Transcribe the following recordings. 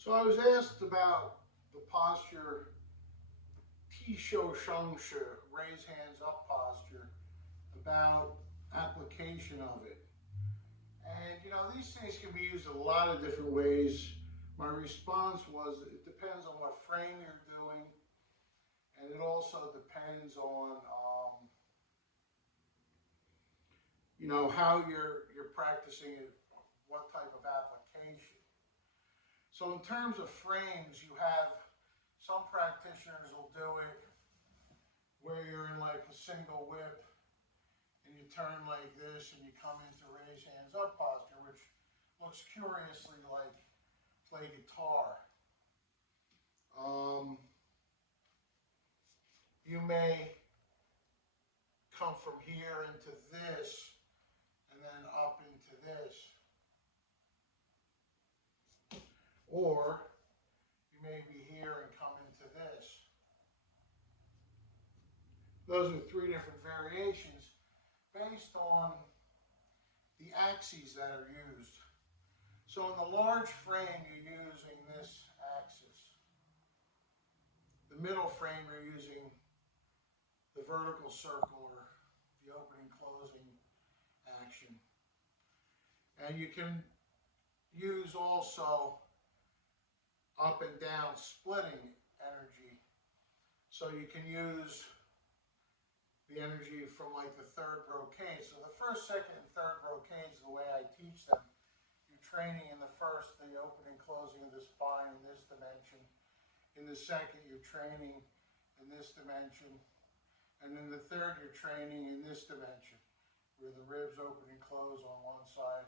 So I was asked about the posture, Tisho Shangsha, raise hands up posture, about application of it. And you know, these things can be used a lot of different ways. My response was, it depends on what frame you're doing, and it also depends on, you know, how you're practicing it, what type of application. So in terms of frames, you have some practitioners will do it where you're in like a single whip and you turn like this and you come into raise hands up posture, which looks curiously like play guitar. You may come from here into this and then up into this. Or you may be here and come into this. Those are three different variations based on the axes that are used. So in the large frame, you're using this axis. The middle frame, you're using the vertical circle or the opening closing action. And you can use also up and down splitting energy. So you can use the energy from like the third brocade. So the first, second, and third brocades, the way I teach them, you're training in the first, the opening, closing of the spine in this dimension. In the second, you're training in this dimension. And in the third, you're training in this dimension, where the ribs open and close on one side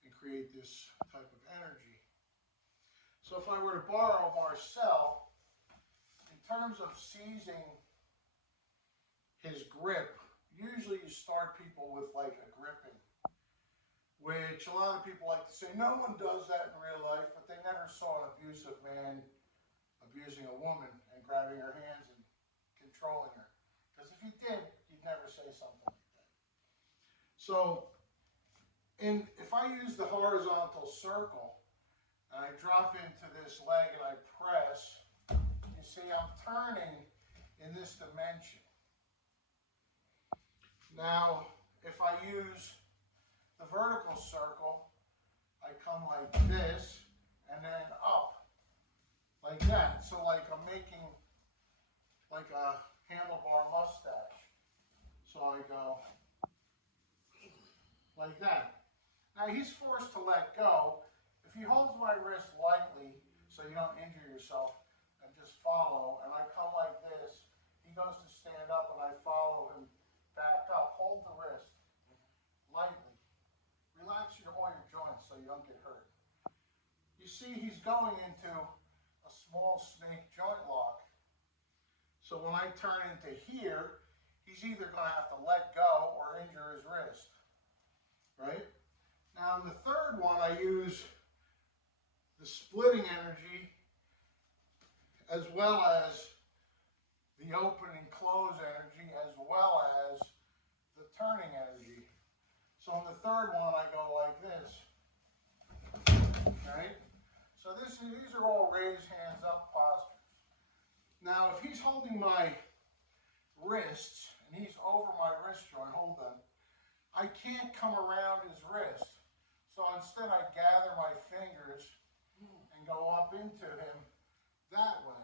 and create this type of energy. So if I were to borrow Marcel, in terms of seizing his grip, usually you start people with like a gripping, which a lot of people like to say, no one does that in real life, but they never saw an abusive man abusing a woman and grabbing her hands and controlling her. Because if you did, you'd never say something like that. So, if I use the horizontal circle, and I drop into this leg and I press, you see I'm turning in this dimension. Now, if I use the vertical circle, I come like this and then up, like that. So like I'm making like a handlebar mustache. So I go like that. Now he's forced to let go. If he holds my wrist lightly so you don't injure yourself and just follow, and I come like this, he goes to stand up and I follow him back up. Hold the wrist lightly. Relax all your joints so you don't get hurt. You see he's going into a small snake joint lock. So when I turn into here, he's either going to have to let go or injure his wrist. Right? Now in the third one, I use the splitting energy as well as the open and close energy as well as the turning energy. So in the third one, I go like this. Right? So these are all raise hands up postures. Now if he's holding my wrists and he's over my wrist joint, hold them, I can't come around his wrist. So instead I gather my fingers and go up into him that way.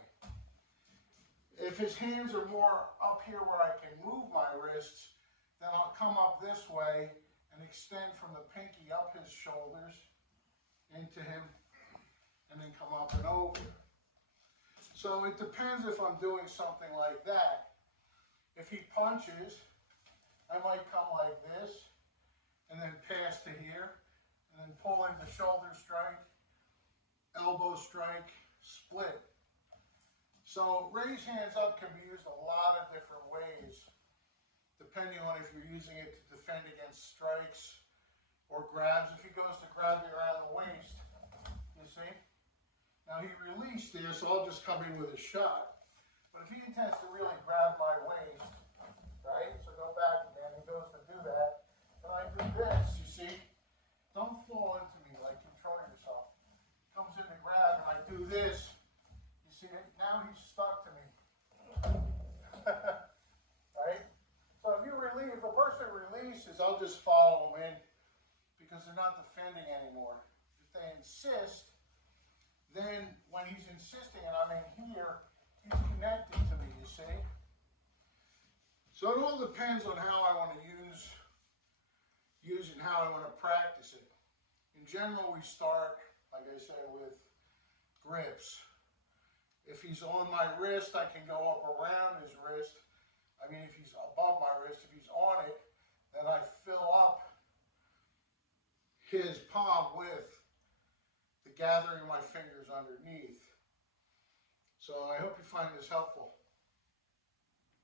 If his hands are more up here where I can move my wrists, then I'll come up this way and extend from the pinky up his shoulders into him and then come up and over. So it depends if I'm doing something like that. If he punches, I might come like this and then pass to here and then pull in the shoulder strike, elbow strike, split. So raise hands up can be used a lot of different ways, depending on if you're using it to defend against strikes or grabs. If he goes to grab you around the waist, you see? Now he released there, so I'll just come in with a shot. But if he intends to really grab my waist, right? So go back again, he goes to do that. And I do this, you see? Don't fall into me, like control yourself. Comes in to grab, and they're not defending anymore. If they insist, then when he's insisting and I'm in here, he's connected to me, you see? So it all depends on how I want to use and how I want to practice it. In general, we start, like I said, with grips. If he's on my wrist, I can go up around his wrist. I mean, if he's above my wrist, if he's on it, then I fill up his palm with the gathering my fingers underneath. So I hope you find this helpful.